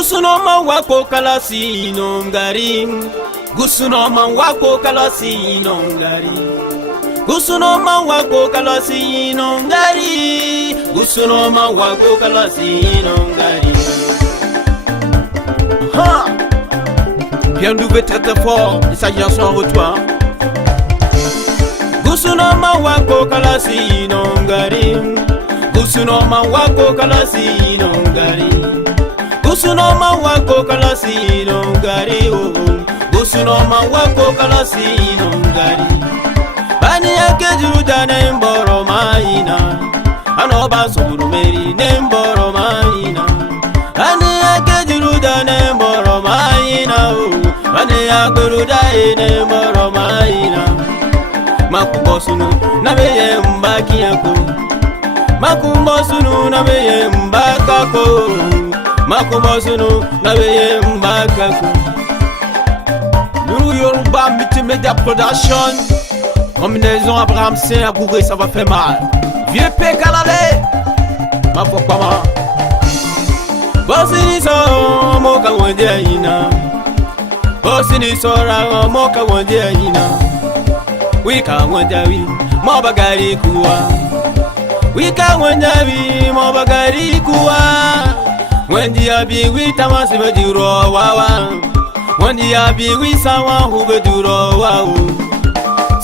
Gusunoma wako kalasi nongari. Gusunoma wako kalasi nongari. Gusunoma wako kalasi nongari. Gusunoma wako kalasi nongari. Ha! Bien doué très très fort, il s'agit d'un son en retour. Gusunoma wako kalasi nongari. Gusunoma wako kalasi nongari. Gusunoma wako kalasi nongari. Gusunoma wako kalasi nongari. Bani yake juda nemboro maina. Anoba suru meri nemboro maina. Bani yake juda nemboro maina. Bani yake juda nemboro maina. Makumbosunu na beye mbaki yako. Makumbosunu na beye mbakako. Makumbosunu na beye mbakako. Nous Yoruba Multimedia Production. Combinaison Abraham Saint à Bourré, ça va faire mal. Vieux P. Kalale. Ma foi pas mal. Bossini so moka wende ina. Bossini so ra moka wende ina. Wika wende wi mo bagari kuwa. Wika wende wi mo bagari kuwa. Wendi abi wita masibe duro wawa. Wendi abi wisawa hube duro wawa.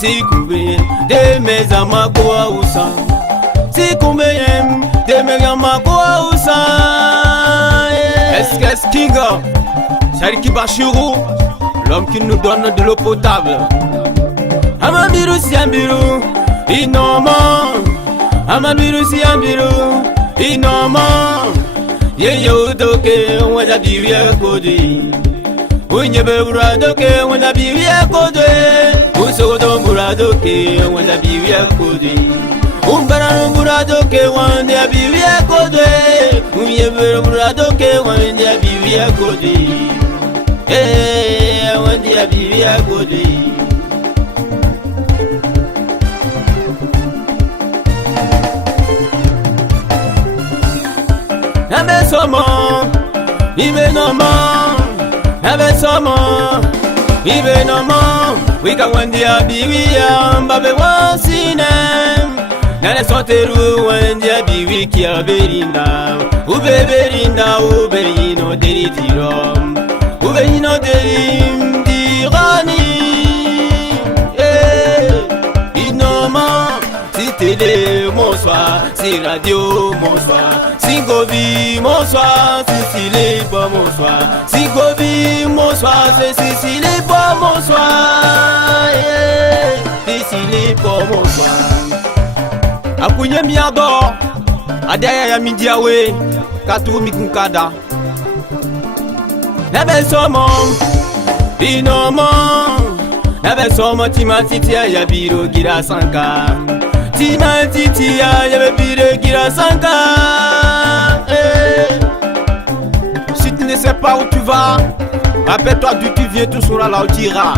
Sikube de meza makoa usa. Sikube de meza makoa usa. SKS Kinga, Shariki Bachirou, l'homme qui nous donne de l'eau potable. Amabiru siambiru, inoma. Amabiru siambiru, inoma. Yeyo doke wenda biwiye kodi. Unyebe buradoke wenda biwiye kodi. Usodo buradoke wenda biwiye kodi. Umbara buradoke wenda biwiye kodi. Unyebe buradoke wenda biwiye kodi. Wenda biwiye kodi. Nabe somo, ibe nomo. Nabe somo, ibe nomo. Wika wendi abiwiya mbabe wansine. Nane sonteru wendi abiwi kia berinda. Ube berinda ube ino deri tirom. Ube ino deri dirani. Inoma. Si télé, bonsoir. Si radio, bonsoir. Si Gobi, bonsoir. Si Silipa, bonsoir. Si Gobi, bonsoir. Si Silipa, bonsoir. Si Silipa, bonsoir. Akunye miado. Adaya ya midiawe. Katu mikunkada. Nebe somo. Inomo. Nebe somo timatitia ya biro gira sanka. Tima titia ya biro gira sanka. Si tu ne sais pas où tu vas, rappelle-toi d'où tu viens, tout sera là où tu iras.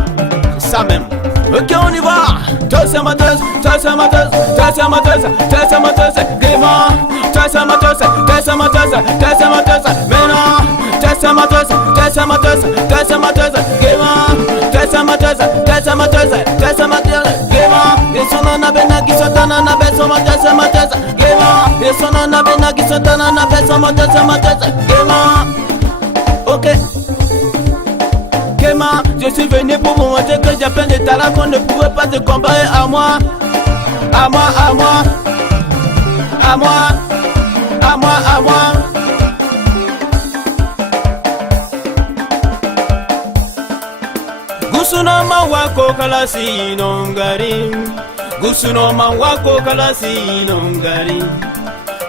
C'est ça même. Ok, on y va. Tessa mateuse, tessa mateuse, tessa mateuse, tessa mateuse, gaiement. Tessa mateuse, tessa mateuse, tessa mateuse, maintenant. Tessa mateuse, tessa mateuse, tessa mateuse, gaiement. Tessa mateuse, tessa mateuse, tessa mateuse, gaiement. Et son nom n'a pas qui s'entend na beso mateuse, mateuse, gaiement. Et son nom n'a pas qui s'entend na beso mateuse, mateuse, gaiement. Ok. Je suis venu pour vous montrer que j'ai plein de talents qu'on ne pouvait pas te comparer à moi. À moi, à moi. À moi. À moi, à moi. Gusunoma wako kalasi nongari. Gusunoma wako kalasi nongari.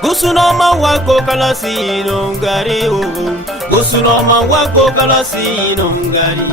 Gusunoma wako kalasi nongari. Gusunoma wako kalasi nongari.